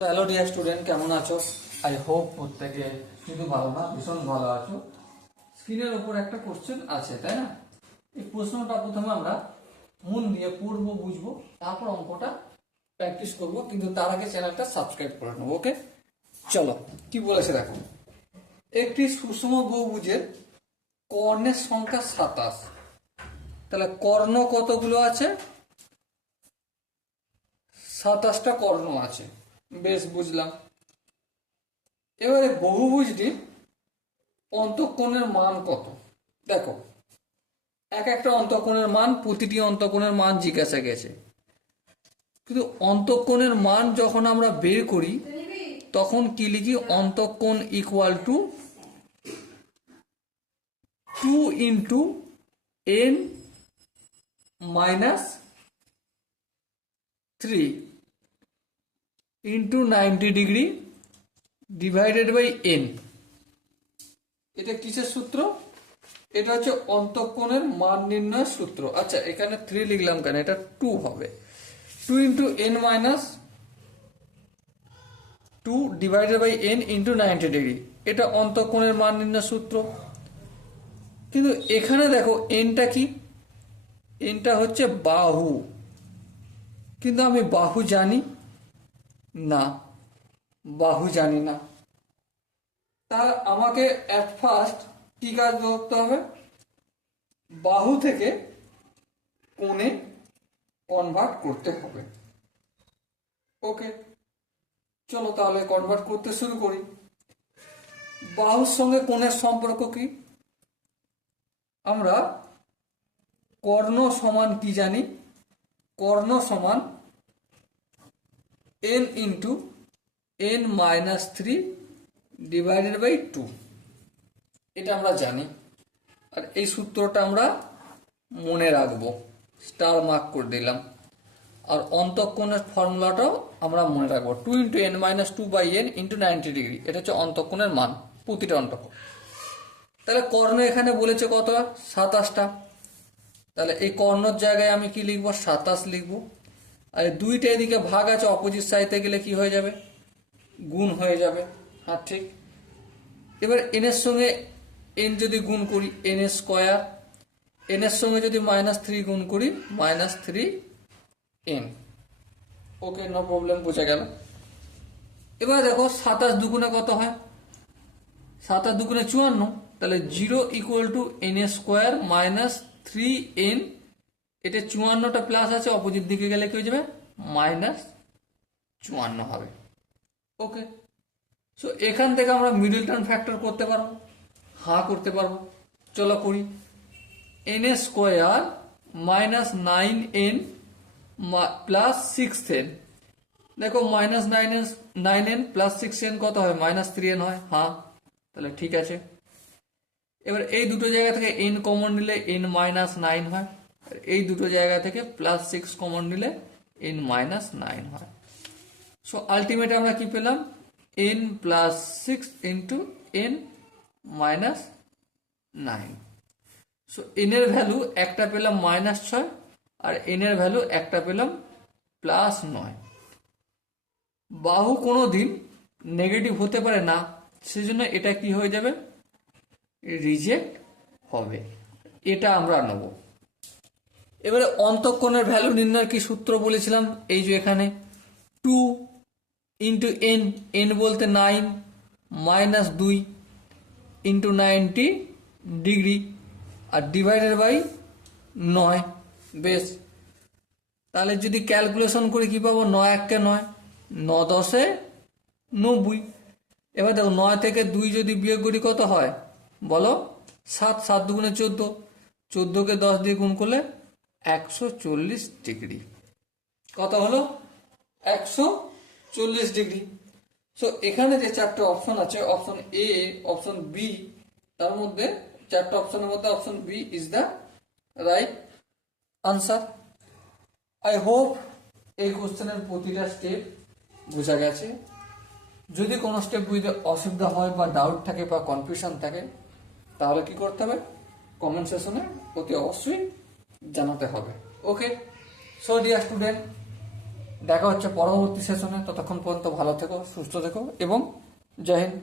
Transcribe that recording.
Hello dear student, কেমন আছো? I hope প্রত্যেকে শুধু ভালো না, ভীষণ ভালো আছো। স্ক্রিনের উপর একটা কোশ্চেন আছে, তাই না? এই প্রশ্নটা প্রথমে আমরা মন দিয়ে পড়বো, বুঝবো, তারপর অঙ্কটা প্র্যাকটিস করবো, কিন্তু তার আগে চ্যানেলটা সাবস্ক্রাইব করে নেবো। ওকে, চলো কি বলেছে দেখো। একটি সুষম বহুভুজের কর্ণের সংখ্যা 27। তাহলে কর্ণ কতগুলো আছে? 27টা কর্ণ আছে। বেশ, বুঝলাম। এবারে বহুভুজটির অন্তঃকোণের মান কত? দেখো, এক একটা অন্তঃকোণের মান, প্রতিটি অন্তঃকোণের মান জিজ্ঞাসা গেছে, কিন্তু অন্তঃকোণের মান যখন আমরা বের করি তখন কি লিখি? অন্তঃকোণ equal to 2 into n minus 3 into 90 degree divided by n। এটা কিসের সূত্র? এটা হচ্ছে অন্তঃকোণের মান নির্ণয়ের সূত্র। আচ্ছা, এখানে 3 লিখলাম কেন? এটা 2 হবে। 2 into n minus 2 divided by n into 90 degree, এটা অন্তঃকোণের মান নির্ণয়ের সূত্র। কিন্তু এখানে দেখো এনটা কি? এনটা হচ্ছে বাহু, কিন্তু আমি বাহু জানি না, বাহু জানি না। তার আমাকে অ্যাট ফার্স্ট কি কাজ করতে হবে? বাহু থেকে কোণে কনভার্ট করতে হবে। ওকে, চলো তাহলে কনভার্ট করতে শুরু করি। বাহুর সঙ্গে কোণের সম্পর্ক কি? আমরা কর্ণ সমান কি জানি? কর্ণ সমান n into n minus 3 divided by 2, এটা আমরা জানি। আর এই সূত্রটা আমরা মনে রাখবো, স্টার মার্ক করে দিলাম। আর অন্তঃকোণের ফর্মুলাটাও আমরা মনে রাখবো, 2 into n minus 2 by n into 90 degree, এটা হচ্ছে অন্তঃকোণের মান, প্রতিটা অন্তঃকোণ। তাহলে কর্ণ এখানে বলেছে কত? 27টা। তাহলে এই কর্ণর জায়গায় আমি কি লিখবো? 27 লিখবো। আর দুইটা এদিকে ভাগ আছে, অপোজিট সাইডে গেলে কি হয়ে যাবে? গুণ হয়ে যাবে। হ্যাঁ, ঠিক। এবার এন এর সঙ্গে এন যদি গুণ করি, এন স্কোয়ার, এন এর সঙ্গে যদি -3 গুণ করি, -3n। ওকে, নো প্রবলেম, বোঝা গেল। এবার দেখো 27 দুগুণে কত হয়? 27 দুগুণে 54। তাহলে 0 equal to n square minus 3n। এটা 54টা প্লাস আছে, অপোজিট দিকে গেলে কি হয়ে যাবে? -54 হবে। ওকে, সো এখান থেকে আমরা মিডল টার্ম ফ্যাক্টর করতে পারবো, হ্যাঁ করতে পারবো। চলো করি। n square minus 9n plus 6n। দেখো -9n প্লাস 6n কত হয়? -3n হয়। হ্যাঁ, তাহলে ঠিক আছে। এবার এই দুটো জায়গা থেকে n কমন নিলে n মাইনাস 9 হয়, আর এই দুটো জায়গা থেকে +6 কমন নিলে n মাইনাস 9 হয়। সো আলটিমেট আমরা কি পেলাম? n plus 6 into n minus 9। So n এর ভ্যালু একটা পেলাম -6, আর n এর ভ্যালু একটা পেলাম +9। বাহু কোনো দিন নেগেটিভ হতে পারে না, সেজন্য এটা কি হয়ে যাবে? রিজেক্ট হবে। এটা আমরা নেব। এবারে অন্তঃকোণের ভ্যালু নির্ণয়ের কি সূত্র বলেছিলাম? এই যে এখানে 2 ইন্টু n, n বলতে 9 মাইনাস 2 ইন্টু 90 ডিগ্রি, আর ডিভাইডেড বাই 9। বেশ, তাহলে যদি ক্যালকুলেশন করি কি পাবো? 9 একে 9, 9 10 90। এবার দেখো 9 থেকে 2 যদি বিয়োগ করি কত হয় বলো? 7, 7 দুগুণে 14, 14কে 10 দিয়ে গুণ করলে 140 ডিগ্রি। কত হলো? 140 ডিগ্রি। সো এখানে যে চারটে অপশন আছে, অপশন এ, অপশন বি, তার মধ্যে চারটে অপশনের মধ্যে option B is the right answer. I hope এই কোশ্চেনের প্রতিটা স্টেপ বোঝা গেছে। যদি কোনো স্টেপ বুঝতে অসুবিধা হয় বা ডাউট থাকে বা কনফিউশন থাকে, তাহলে কি করতে হবে? কমেন্ট সেকশনে অতি অবশ্যই জানাতে হবে। ওকে, সো ডিয়ার স্টুডেন্ট, দেখা হচ্ছে পরবর্তী সেশনে। ততক্ষণ পর্যন্ত ভালো থেকো, সুস্থ থেকো এবং জয় হিন্দ।